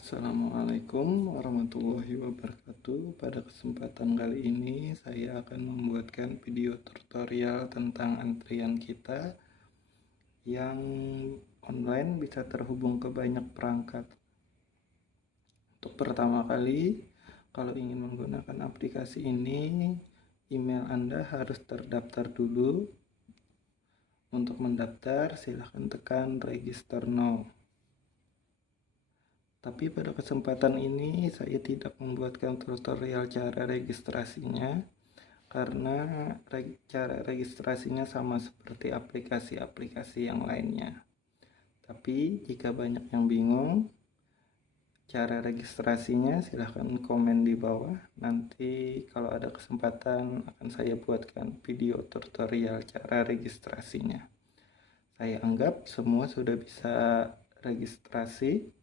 Assalamualaikum warahmatullahi wabarakatuh. Pada kesempatan kali ini saya akan membuatkan video tutorial tentang antrian kita yang online bisa terhubung ke banyak perangkat. Untuk pertama kali, kalau ingin menggunakan aplikasi ini, email Anda harus terdaftar dulu. Untuk mendaftar, silahkan tekan register now. Tapi pada kesempatan ini saya tidak membuatkan tutorial cara registrasinya karena cara registrasinya sama seperti aplikasi-aplikasi yang lainnya. Tapi jika banyak yang bingung cara registrasinya, silahkan komen di bawah. Nanti kalau ada kesempatan akan saya buatkan video tutorial cara registrasinya. Saya anggap semua sudah bisa registrasi.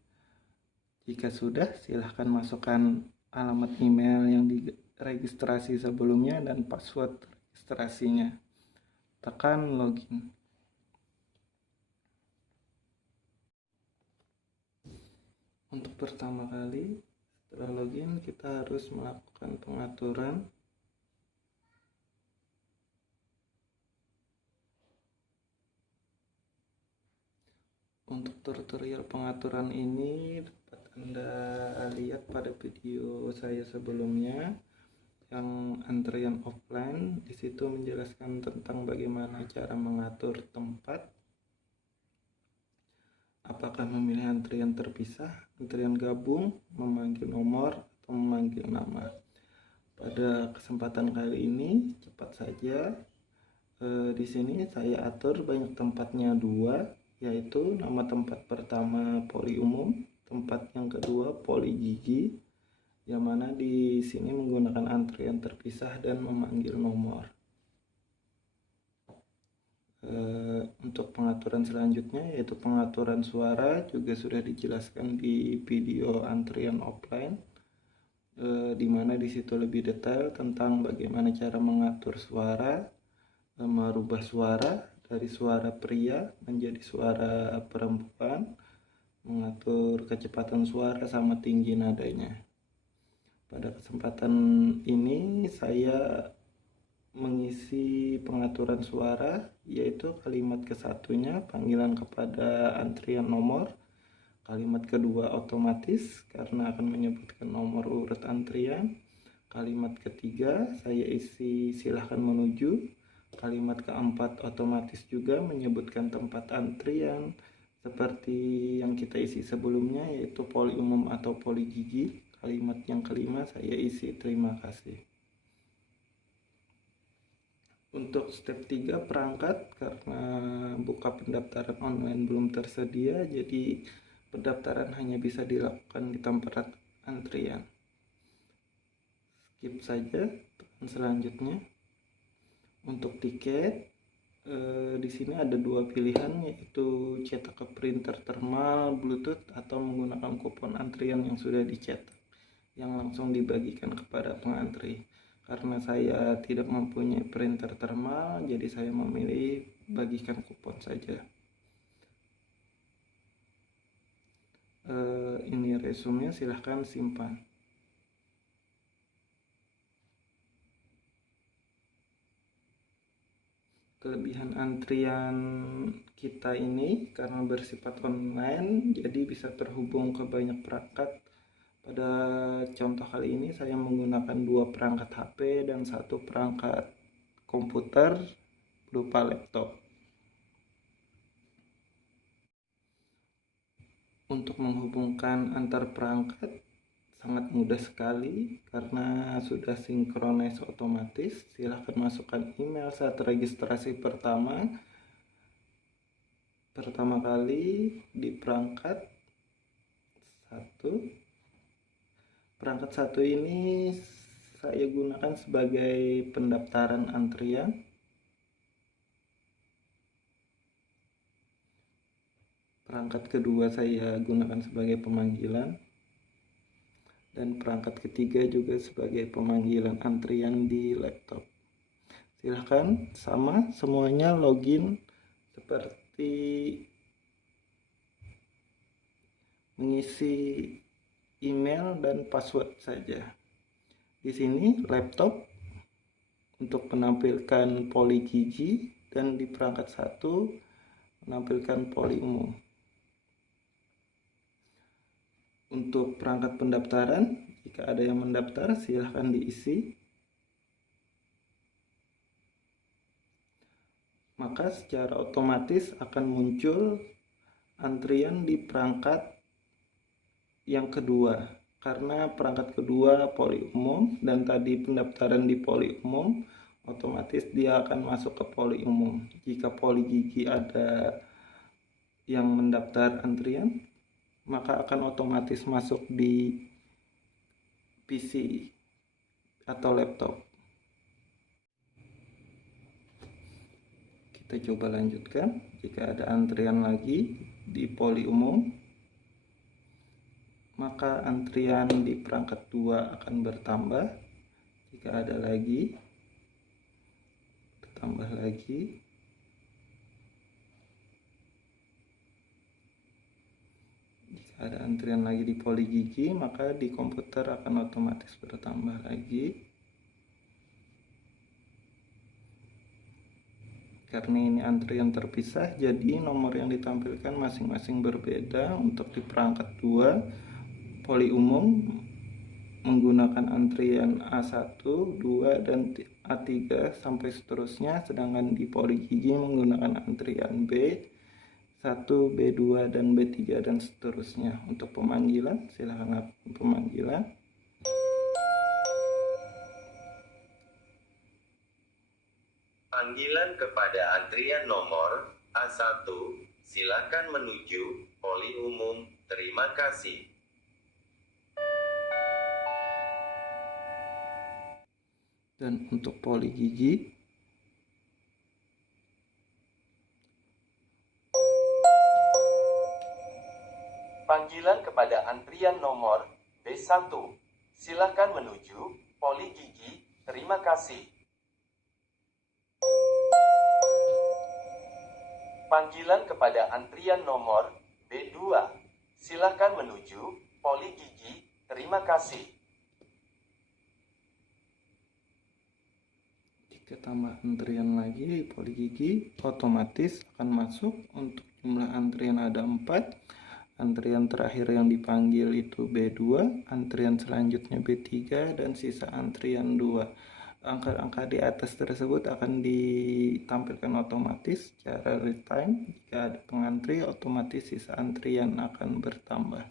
Jika sudah, silahkan masukkan alamat email yang diregistrasi sebelumnya dan password registrasinya. Tekan login. Untuk pertama kali, setelah login, kita harus melakukan pengaturan. Untuk tutorial pengaturan ini dapat Anda lihat pada video saya sebelumnya yang antrian offline. Di situ menjelaskan tentang bagaimana cara mengatur tempat, apakah memilih antrian terpisah, antrian gabung, memanggil nomor, atau memanggil nama. Pada kesempatan kali ini cepat saja. Di sini saya atur banyak tempatnya dua, yaitu nama tempat pertama poli umum, tempat yang kedua poli gigi, yang mana di sini menggunakan antrian terpisah dan memanggil nomor. Untuk pengaturan selanjutnya yaitu pengaturan suara juga sudah dijelaskan di video antrian offline, di mana di situ lebih detail tentang bagaimana cara mengatur suara, merubah suara dari suara pria menjadi suara perempuan, mengatur kecepatan suara sama tinggi nadanya. Pada kesempatan ini saya mengisi pengaturan suara, yaitu kalimat kesatunya panggilan kepada antrian nomor, kalimat kedua otomatis karena akan menyebutkan nomor urut antrian, kalimat ketiga saya isi silahkan menuju, kalimat keempat otomatis juga menyebutkan tempat antrian seperti yang kita isi sebelumnya, yaitu poli umum atau poli gigi. Kalimat yang kelima saya isi terima kasih. Untuk step 3 perangkat, karena buka pendaftaran online belum tersedia, jadi pendaftaran hanya bisa dilakukan di tempat antrian. Skip saja, tekan selanjutnya. Untuk tiket, di sini ada dua pilihan, yaitu cetak ke printer thermal, bluetooth, atau menggunakan kupon antrian yang sudah dicetak yang langsung dibagikan kepada pengantri. Karena saya tidak mempunyai printer thermal, jadi saya memilih bagikan kupon saja. Ini resume, silahkan simpan. Kelebihan antrian kita ini karena bersifat online, jadi bisa terhubung ke banyak perangkat. Pada contoh kali ini saya menggunakan dua perangkat HP dan satu perangkat komputer berupa laptop. Untuk menghubungkan antar perangkat sangat mudah sekali karena sudah sinkronis otomatis. Silahkan masukkan email saat registrasi pertama kali di perangkat 1. Perangkat 1 ini saya gunakan sebagai pendaftaran antrian. Perangkat kedua saya gunakan sebagai pemanggilan. Dan perangkat ketiga juga sebagai pemanggilan antrian di laptop. Silahkan sama semuanya login seperti mengisi email dan password saja. Di sini laptop untuk menampilkan poli gigi dan di perangkat 1 menampilkan poli umum. Untuk perangkat pendaftaran, jika ada yang mendaftar silahkan diisi. Maka secara otomatis akan muncul antrian di perangkat yang kedua, karena perangkat kedua poli umum dan tadi pendaftaran di poli umum, otomatis dia akan masuk ke poli umum. Jika poli gigi ada yang mendaftar antrian, maka akan otomatis masuk di PC atau laptop. Kita coba lanjutkan. Jika ada antrian lagi di poli umum, maka antrian di perangkat 2 akan bertambah. Jika ada lagi, bertambah lagi. Jika ada antrian lagi di poli gigi, maka di komputer akan otomatis bertambah lagi. Karena ini antrian terpisah, jadi nomor yang ditampilkan masing-masing berbeda. Untuk di perangkat 2 poli umum menggunakan antrian A1, 2, dan A3 sampai seterusnya, sedangkan di poli gigi menggunakan antrian B1, B2, dan B3 dan seterusnya. Untuk pemanggilan, silakan lakukan pemanggilan. Panggilan kepada antrian nomor A1, silakan menuju poli umum. Terima kasih. Dan untuk poli gigi, panggilan kepada antrian nomor B1, silakan menuju poli gigi. Terima kasih. Panggilan kepada antrian nomor B2, silakan menuju poli gigi. Terima kasih. jika tambah antrian lagi di poli gigi, otomatis akan masuk. Untuk jumlah antrian ada 4. Antrian terakhir yang dipanggil itu B2, antrian selanjutnya B3, dan sisa antrian 2. Angka-angka di atas tersebut akan ditampilkan otomatis secara real time. Jika ada pengantri, otomatis sisa antrian akan bertambah.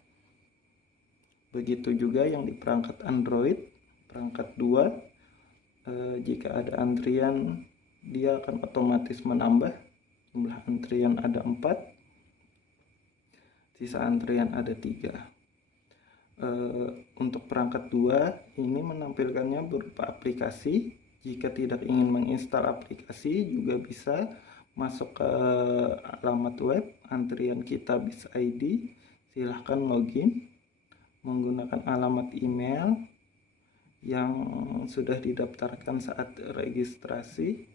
Begitu juga yang di perangkat Android, perangkat 2, jika ada antrian, dia akan otomatis menambah. Jumlah antrian ada 4, sisa antrian ada 3. Untuk perangkat 2 ini menampilkannya berupa aplikasi. Jika tidak ingin menginstal aplikasi, juga bisa masuk ke alamat web antrian kitabis ID. Silahkan login menggunakan alamat email yang sudah didaftarkan saat registrasi.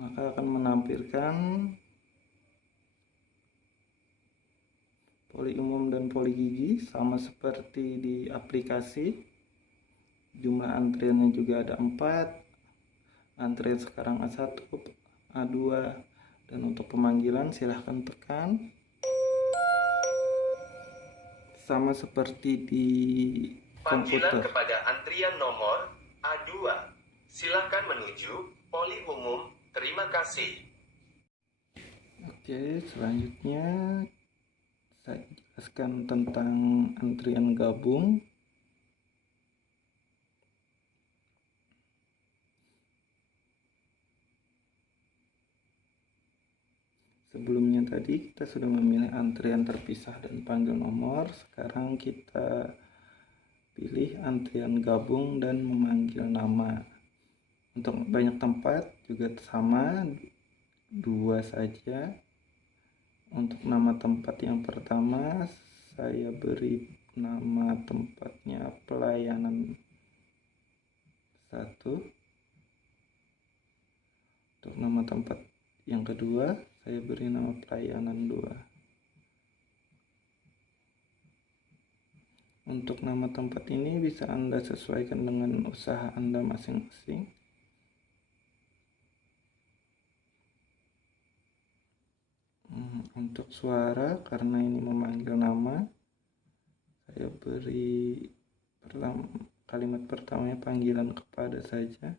Maka akan menampilkan poli umum dan poli gigi sama seperti di aplikasi. Jumlah antriannya juga ada 4. Antrian sekarang A1, A2, dan untuk pemanggilan silahkan tekan. Sama seperti di komputer. Panggilan kepada antrian nomor A2, silakan menuju poli umum. Terima kasih. Oke, selanjutnya saya jelaskan tentang antrian gabung. Sebelumnya tadi kita sudah memilih antrian terpisah dan panggil nomor. Sekarang kita pilih antrian gabung dan memanggil nama. Untuk banyak tempat juga sama, 2 saja. Untuk nama tempat yang pertama saya beri nama tempatnya pelayanan 1. Untuk nama tempat yang kedua saya beri nama pelayanan 2. Untuk nama tempat ini bisa Anda sesuaikan dengan usaha Anda masing-masing. Untuk suara, karena ini memanggil nama, saya beri kalimat pertamanya panggilan kepada saja.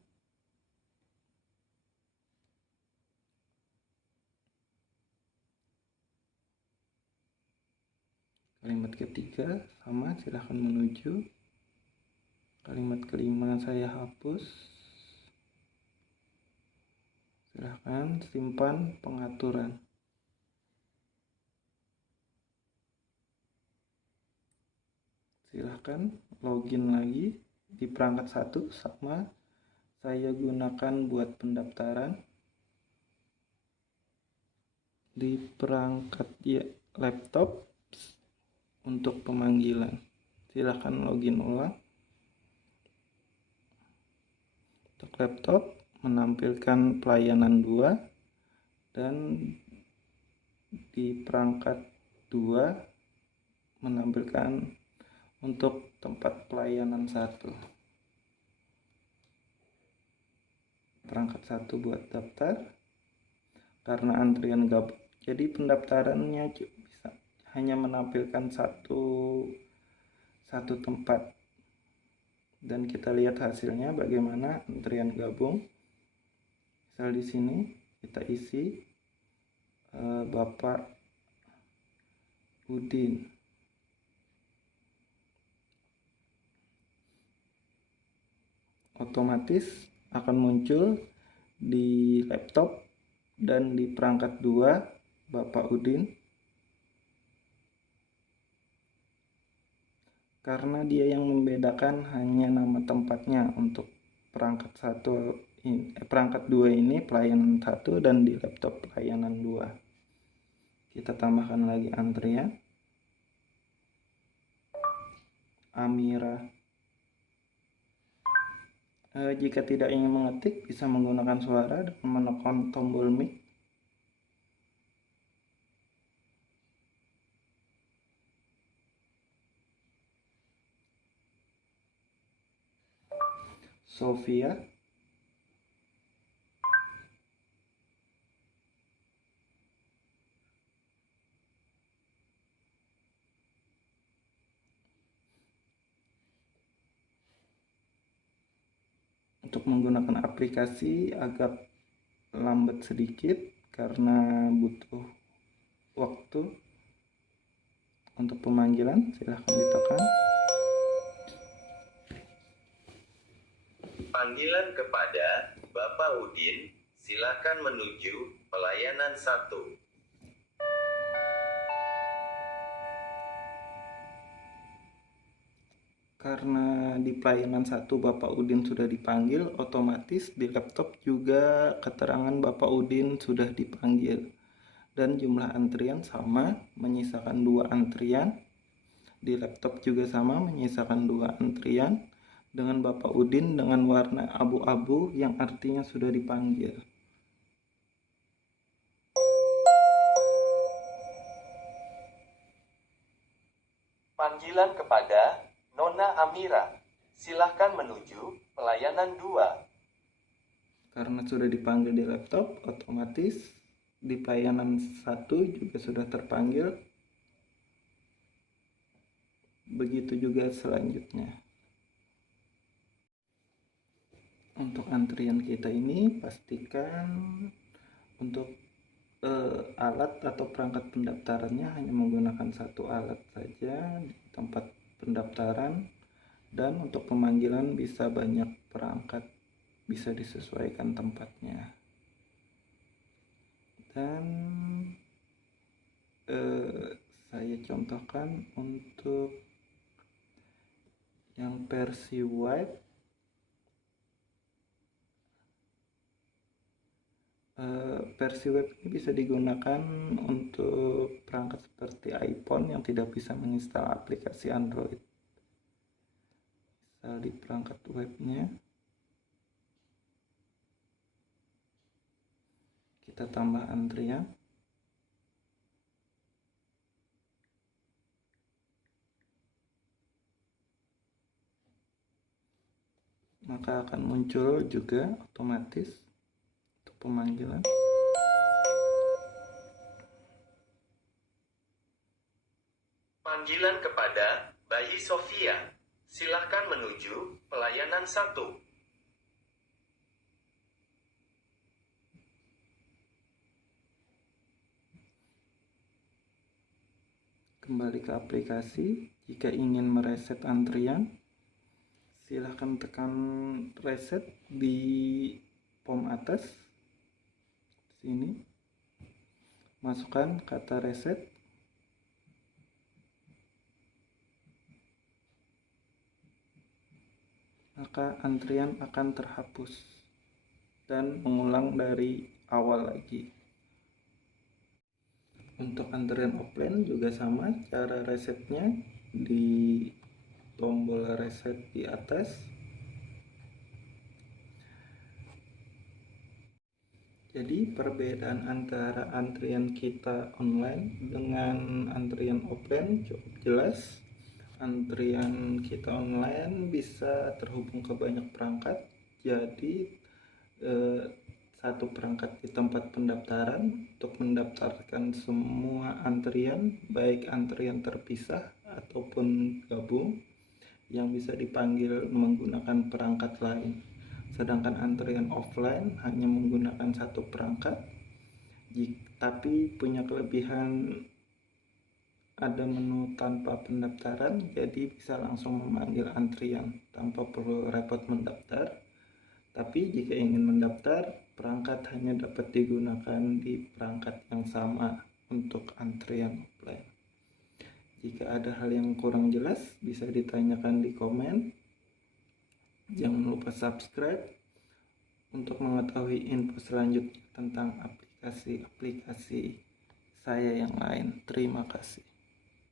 Kalimat ketiga sama, silahkan menuju. Kalimat kelima saya hapus. Silahkan simpan pengaturan. Silahkan login lagi di perangkat 1 sama saya gunakan buat pendaftaran. Di perangkat laptop untuk pemanggilan. Silahkan login ulang. Untuk laptop menampilkan pelayanan 2 dan di perangkat 2 menampilkan untuk tempat pelayanan 1. Perangkat 1 buat daftar karena antrian gabung. Jadi pendaftarannya bisa hanya menampilkan satu tempat. Dan kita lihat hasilnya bagaimana antrian gabung. Misal di sini kita isi Bapak Udin. Otomatis akan muncul di laptop dan di perangkat 2 Bapak Udin. Karena dia yang membedakan hanya nama tempatnya untuk perangkat 2 ini pelayanan 1 dan di laptop pelayanan 2. Kita tambahkan lagi antrian. Amira. Jika tidak ingin mengetik bisa menggunakan suara dan menekan tombol mic. Sofia. Untuk menggunakan aplikasi agak lambat sedikit karena butuh waktu. Untuk pemanggilan silahkan ditekan. Panggilan kepada Bapak Udin, silakan menuju pelayanan 1. Karena di pelayanan 1 Bapak Udin sudah dipanggil, otomatis di laptop juga keterangan Bapak Udin sudah dipanggil. Dan jumlah antrian sama, menyisakan 2 antrian. Di laptop juga sama, menyisakan 2 antrian. Dengan Bapak Udin dengan warna abu-abu yang artinya sudah dipanggil. Panggilan kepada Nona Amira, silahkan menuju pelayanan 2. Karena sudah dipanggil di laptop, otomatis di pelayanan 1 juga sudah terpanggil. Begitu juga selanjutnya. Untuk antrian kita ini pastikan untuk alat atau perangkat pendaftarannya hanya menggunakan 1 alat saja di tempat pendaftaran, dan untuk pemanggilan bisa banyak perangkat, bisa disesuaikan tempatnya. Dan saya contohkan untuk yang versi web Versi web ini bisa digunakan untuk perangkat seperti iPhone yang tidak bisa menginstal aplikasi Android. Misal di perangkat webnya kita tambah antrian, maka akan muncul juga otomatis untuk pemanggilan. Panggilan kepada Bayi Sofia. Silakan menuju pelayanan 1. Kembali ke aplikasi. Jika ingin mereset antrian, silahkan tekan reset di pom atas sini, masukkan kata reset, maka antrian akan terhapus dan mengulang dari awal lagi. Untuk antrian offline juga sama, cara resetnya di tombol reset di atas. Jadi perbedaan antara antrian kita online dengan antrian offline cukup jelas. Antrian kita online bisa terhubung ke banyak perangkat, jadi satu perangkat di tempat pendaftaran untuk mendaftarkan semua antrian, baik antrian terpisah ataupun gabung, yang bisa dipanggil menggunakan perangkat lain. Sedangkan antrian offline hanya menggunakan satu perangkat, tapi punya kelebihan ada menu tanpa pendaftaran, jadi bisa langsung memanggil antrian tanpa perlu repot mendaftar. Tapi jika ingin mendaftar, perangkat hanya dapat digunakan di perangkat yang sama untuk antrian offline. Jika ada hal yang kurang jelas, bisa ditanyakan di komen. Jangan lupa subscribe untuk mengetahui info selanjutnya tentang aplikasi-aplikasi saya yang lain. Terima kasih.